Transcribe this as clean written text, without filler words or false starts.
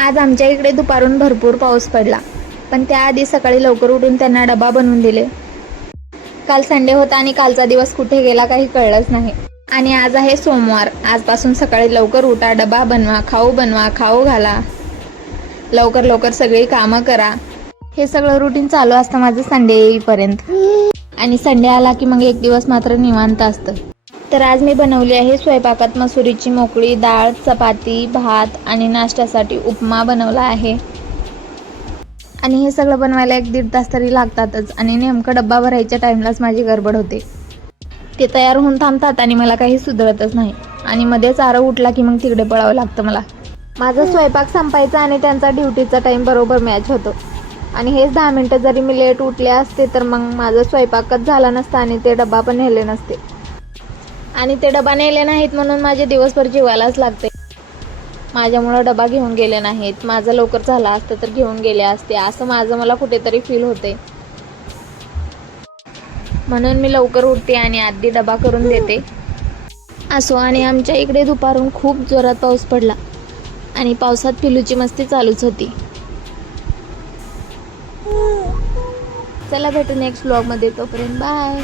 आज आमच्या इकडे दुपारून भरपूर पाऊस पडला, पण त्याआधी सकाळी लवकर उठून त्यांना डबा बनवून दिले. काल संडे होता आणि कालचा दिवस कुठे गेला काही कळलंच नाही. आणि आज आहे सोमवार. आजपासून सकाळी लवकर उठा, डबा बनवा, खाऊ घाला, लवकर लवकर सगळी कामं करा. हे सगळं रुटीन चालू असतं माझं संडे येईपर्यंत. आणि संडे आला की मग एक दिवस मात्र निवांत असतं. तर आज मी बनवली आहे स्वयंपाकात मसुरीची मोकळी डाळ, चपाती, भात आणि नाश्त्यासाठी उपमा बनवला आहे. आणि हे सगळं बनवायला 1-1.5 तास तरी लागतातच. आणि नेमकं डब्बा भरायच्या टाईमलाच माझी गडबड होते. ते तयार होऊन थांबतात आणि मला काही सुधरतच नाही. आणि मध्येच आरव उठला की मग तिकडे पळावं लागतं मला. माझा स्वयंपाक संपायचा आणि त्यांचा ड्युटीचा टाईम बरोबर मॅच होतो. आणि हेच 10 मिनटं जरी मी लेट उठले असते तर मग माझा स्वयंपाकच झाला नसता आणि ते डबा पण नेले नसते. आणि ते डबा नेले नाहीत म्हणून माझे दिवसभर जेवायलाच लागते. माझ्यामुळं डबा घेऊन गेले नाहीत, माझं लवकर झालं असतं तर घेऊन गेले असते, असं माझं मला कुठेतरी फील होते. म्हणून मी लवकर उठते आणि आधी डबा करून देते. असो. आणि आमच्या इकडे दुपारून खूप जोरात पाऊस पडला आणि पावसात पिलूची मस्ती चालूच होती. चला भेटू नेक्स्ट व्लॉगमध्ये, तोपर्यंत बाय.